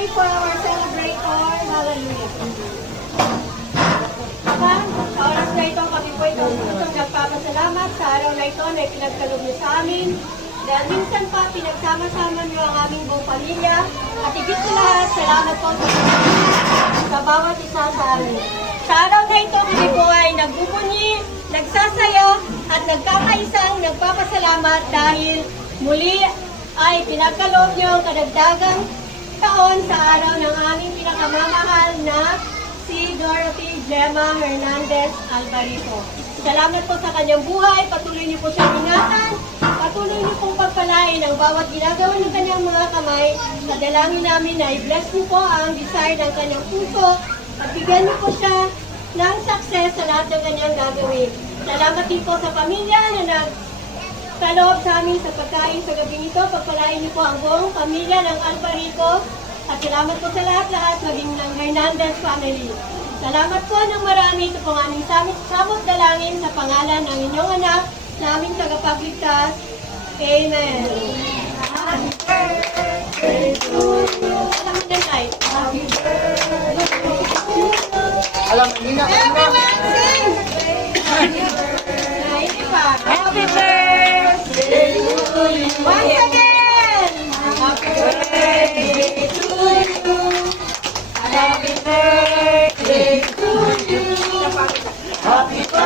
pray for our celebrator. Hallelujah. Sa oras na ito, kami po itong nagpapasalamat sa araw na ito na ipinagkaloob niyo sa amin. Dahil minsan pa, pinagsama-sama niyo ang aming buong pamilya. At higit sa lahat, salamat po sa bawat isa sa amin. Sa araw na ito, kami po ay nagbubunyi, nagsasaya, at nagkakaisang nagpapasalamat dahil muli ay pinagkaloob niyo ang kadagdagang taon sa araw ng aming pinakamamahal na si Dorothy Gemma Hernandez Alvarico. Salamat po sa kanyang buhay, patuloy niyo po siyang ingatan, patuloy niyo pong pagpalain ang bawat ginagawa ng kanyang mga kamay. Sa dalangin namin na i-bless niyo po ang desire ng kanyang puso at bigyan niyo po siya ng success sa lahat ng kanyang gagawin. Salamat din po sa pamilya na nagkaloob sa amin sa pagkain sa gabing ito. Pagpalain niyo po ang buong pamilya ng Alvarico. At salamat po sa lahat-lahat, maging ng Hernandez family. Salamat po ng marami. Ito po ang aming samot dalangin sa pangalan ng inyong anak, na aming tagapagligtas. Amen. Happy birthday to you. Alam mo na, Nay. Happy birthday to you. Alam, Nina. Everyone sing! Happy birthday. Happy birthday to you. Once again! Happy birthday to you. Happy birthday to you. Happy birthday.